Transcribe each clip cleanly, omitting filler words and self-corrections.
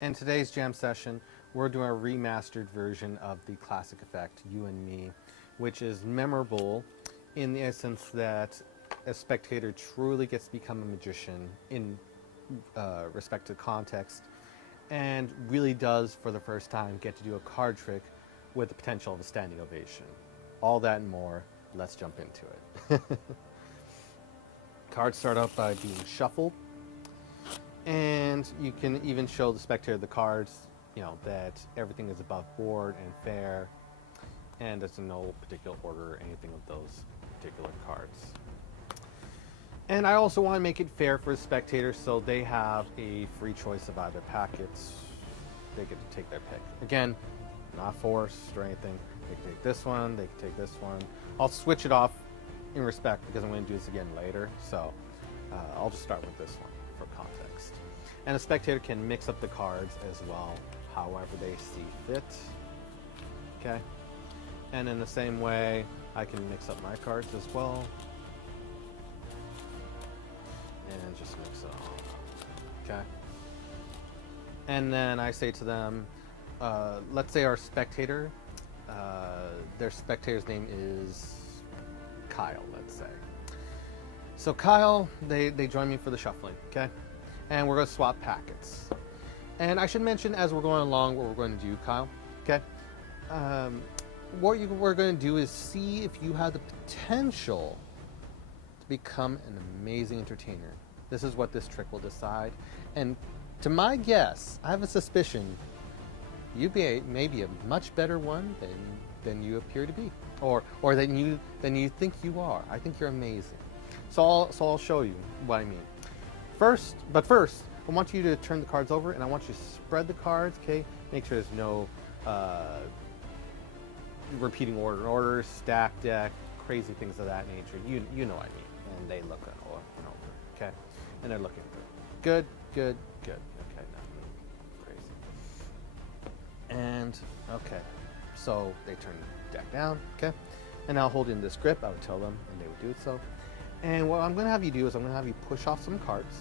In today's jam session, we're doing a remastered version of the classic effect, You and Me, which is memorable in the essence that a spectator truly gets to become a magician in respect to context, and really does, for the first time, get to do a card trick with the potential of a standing ovation. All that and more. Let's jump into it. Cards start out by being shuffled, and you can even show the spectator the cards, that everything is above board and fair, and there's no particular order or anything of those particular cards. And I also want to make it fair for the spectators, so they have a free choice of either packets. They get to take their pick. Again, not forced or anything. They can take this one, they can take this one. I'll switch it off in respect because I'm going to do this again later. So I'll just start with this one for context. And a spectator can mix up the cards as well, however they see fit. Okay. And in the same way, I can mix up my cards as well. And just mix it all up. Okay. And then I say to them, let's say our spectator, their spectator's name is Kyle, let's say. So Kyle, they join me for the shuffling, okay? And we're going to swap packets. And I should mention as we're going along what we're going to do, Kyle, okay? What we're going to do is see if you have the potential to become an amazing entertainer. This is what this trick will decide. And to my guess, I have a suspicion you may be a much better one than you appear to be, or than you think you are. I think you're amazing. So I'll show you what I mean. First, I want you to turn the cards over, and I want you to spread the cards. Okay, make sure there's no repeating orders, stack deck, crazy things of that nature. You know what I mean. And they look over and over. Okay, and they're looking through. Good. Okay, nothing crazy. And okay, so they turn the deck down. Okay, and now holding this grip, I would tell them, and they would do it so. And what I'm going to have you do is I'm going to have you push off some cards,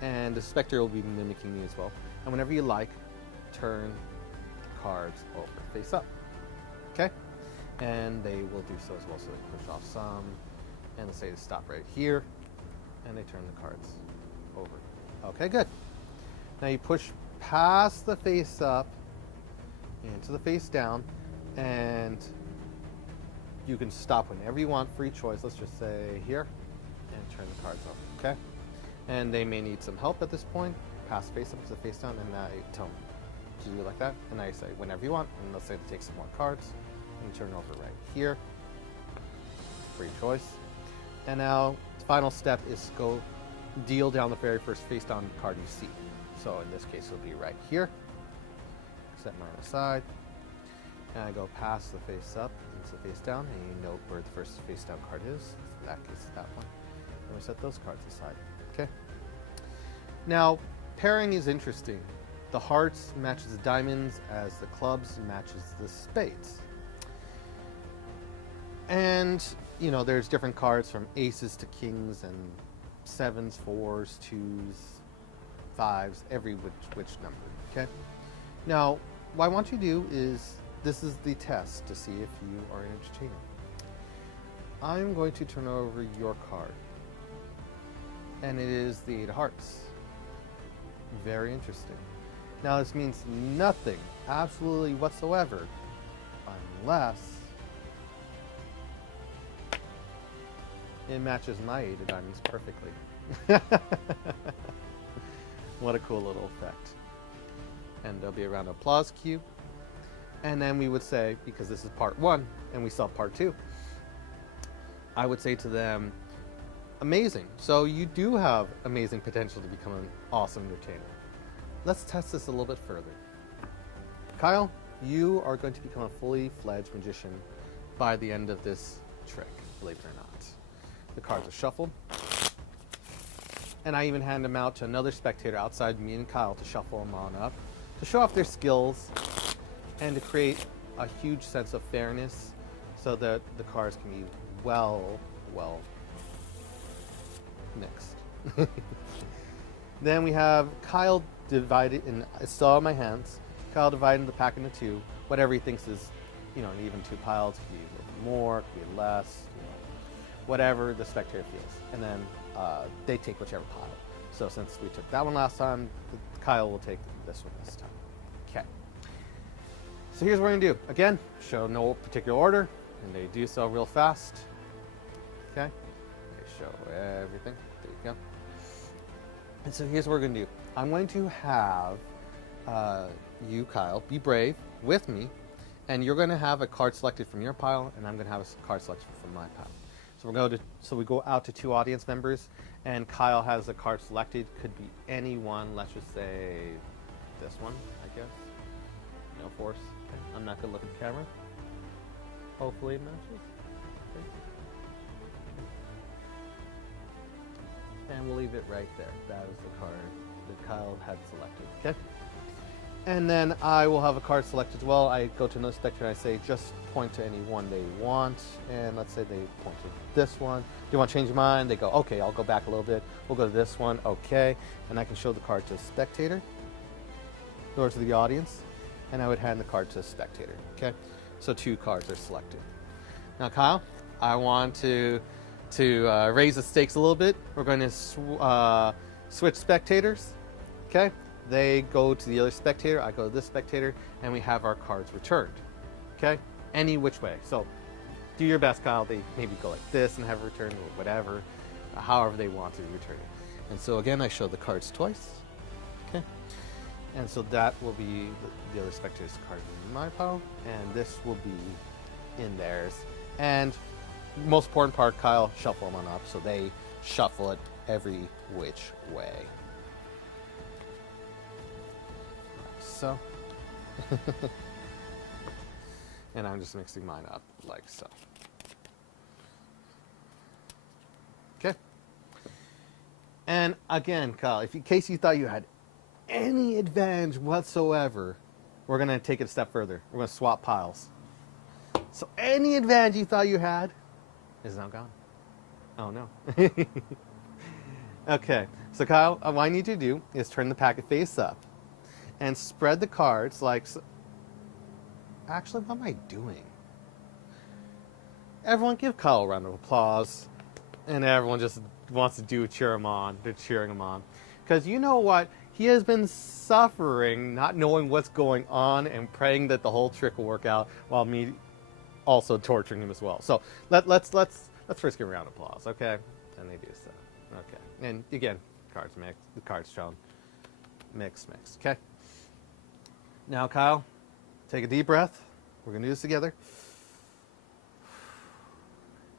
and the spectator will be mimicking me as well. And whenever you like, turn the cards over, face up. Okay, and they will do so as well. So they push off some, and they say to stop right here, and they turn the cards over. Okay, good. Now you push past the face up into the face down, and you can stop whenever you want, free choice. Let's just say here, and turn the cards over, okay? And they may need some help at this point. Pass face up to the face down, and I tell them to do it like that. And I say whenever you want, and let's say to take some more cards, and turn it over right here, free choice. And now the final step is go deal down the very first face down card you see. So in this case, it'll be right here. Set mine aside. And I go past the face up into the face down, and you know where the first face down card is. In that case, that one. And we set those cards aside. Okay. Now, pairing is interesting. The hearts matches the diamonds as the clubs matches the spades. And, there's different cards from aces to kings and sevens, fours, twos, fives, every which number, okay? Now, what I want you to do is, this is the test to see if you are an entertainer. I'm going to turn over your card, and it is the Eight of Hearts. Very interesting. Now, this means nothing, absolutely whatsoever, unless it matches my Eight of Diamonds perfectly. What a cool little effect. And there'll be a round of applause cue. And then we would say, because this is part one, and we saw part two, I would say to them, amazing. So you do have amazing potential to become an awesome entertainer. Let's test this a little bit further. Kyle, you are going to become a fully fledged magician by the end of this trick, believe it or not. The cards are shuffled. And I even hand them out to another spectator outside me and Kyle to shuffle them on up, to show off their skills, and to create a huge sense of fairness so that the cards can be well mixed. Then we have Kyle divide it in, it's still in my hands. Kyle divided the pack into two, whatever he thinks is, an even two piles. It could be a little bit more, it could be less, whatever the spectator feels. And then they take whichever pile. So since we took that one last time, Kyle will take this one this time. Okay. So here's what we're gonna do. Again, show no particular order, and they do so real fast. Okay. They show everything. There you go. And so here's what we're gonna do. I'm going to have you, Kyle, be brave with me, and you're going to have a card selected from your pile, and I'm going to have a card selected from my pile. So we go out to two audience members, and Kyle has a card selected. Could be any one. Let's just say this one, I guess. No force. Okay. I'm not going to look at the camera. Hopefully it matches. Okay. And we'll leave it right there. That is the card that Kyle had selected. Okay. And then I will have a card selected as well. I go to another spectator and I say, just point to any one they want. And let's say they point to this one. Do you want to change your mind? They go, okay, I'll go back a little bit. We'll go to this one, okay. And I can show the card to a spectator or to the audience. And I would hand the card to a spectator, okay? So two cards are selected. Now, Kyle, I want to raise the stakes a little bit. We're going to switch spectators, okay? They go to the other spectator, I go to this spectator, and we have our cards returned. Okay? Any which way. So do your best, Kyle. They maybe go like this and have it returned, or whatever, however they want to return it. And so again, I show the cards twice. Okay? And so that will be the other spectator's card in my pile, and this will be in theirs. And most important part, Kyle, shuffle them on up, so they shuffle it every which way. So. And I'm just mixing mine up like so. Okay. And again, Kyle, in case you thought you had any advantage whatsoever, we're going to take it a step further. We're going to swap piles. So any advantage you thought you had is now gone. Oh no. Okay. So Kyle, what I need you to do is turn the packet face up and spread the cards like so. Actually, what am I doing? Everyone give Kyle a round of applause. And everyone just wants to cheer him on. They're cheering him on. Because you know what? He has been suffering, not knowing what's going on and praying that the whole trick will work out, while me also torturing him as well. So let's first give a round of applause, okay? And they do so. Okay. And again, cards mix. The cards shown. Mix, okay? Now, Kyle, take a deep breath. We're going to do this together.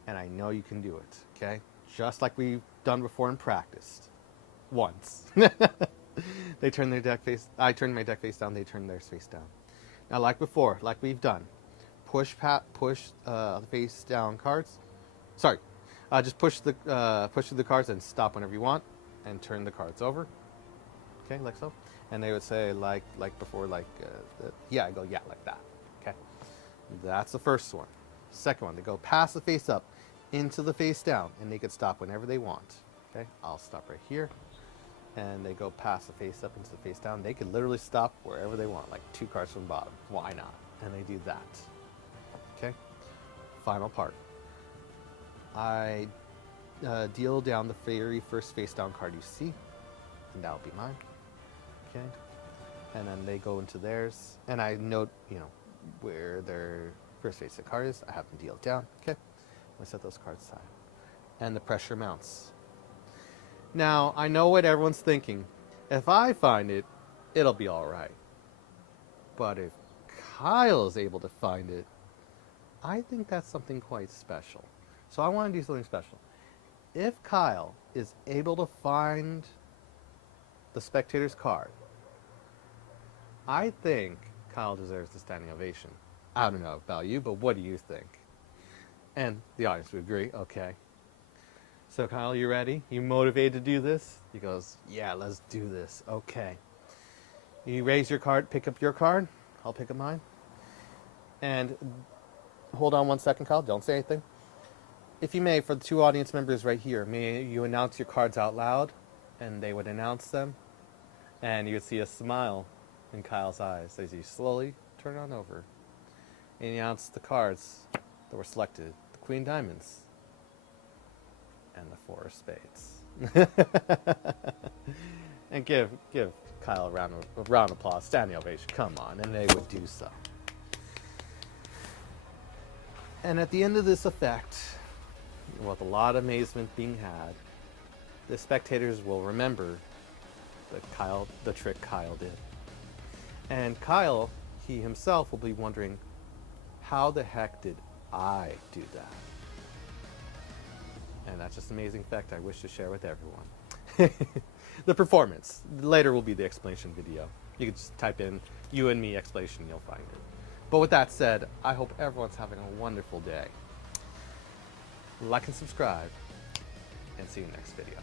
And I know you can do it, okay? Just like we've done before and practiced. Once. They turn their deck face. I turn my deck face down. They turn theirs face down. Now, like before, like we've done, push the face down cards. Sorry, just push through the cards and stop whenever you want, and turn the cards over. Okay, like so. And they would say like before, yeah. I go yeah like that. Okay, that's the first one. Second one, they go past the face up into the face down, and they could stop whenever they want. Okay, I'll stop right here. And they go past the face up into the face down. They could literally stop wherever they want, like 2 cards from the bottom. Why not? And they do that. Okay? Final part. I deal down the very first face down card you see, and that'll be mine. Okay? And then they go into theirs, and I note, where their first face down card is. I have them deal it down. Okay? I set those cards aside. And the pressure mounts. Now, I know what everyone's thinking. If I find it, it'll be all right. But if Kyle is able to find it, I think that's something quite special. So I want to do something special. If Kyle is able to find the spectator's card, I think Kyle deserves a standing ovation. I don't know about you, but what do you think? And the audience would agree. Okay. So Kyle, you ready? You motivated to do this? He goes, yeah, let's do this. Okay. You raise your card, pick up your card. I'll pick up mine. And hold on 1 second, Kyle. Don't say anything. If you may, for the 2 audience members right here, may you announce your cards out loud, and they would announce them. And you would see a smile in Kyle's eyes as he slowly turned on over. And he announced the cards that were selected. The Queen Diamonds and the Four of Spades. And give Kyle a round of applause, standing ovation. Come on, and they would do so. And at the end of this effect, with a lot of amazement being had, the spectators will remember the trick Kyle did. And Kyle, he himself, will be wondering, how the heck did I do that? And that's just an amazing fact I wish to share with everyone. The performance. Later will be the explanation video. You can just type in "you and me" explanation, you'll find it. But with that said, I hope everyone's having a wonderful day. Like and subscribe, and see you next video.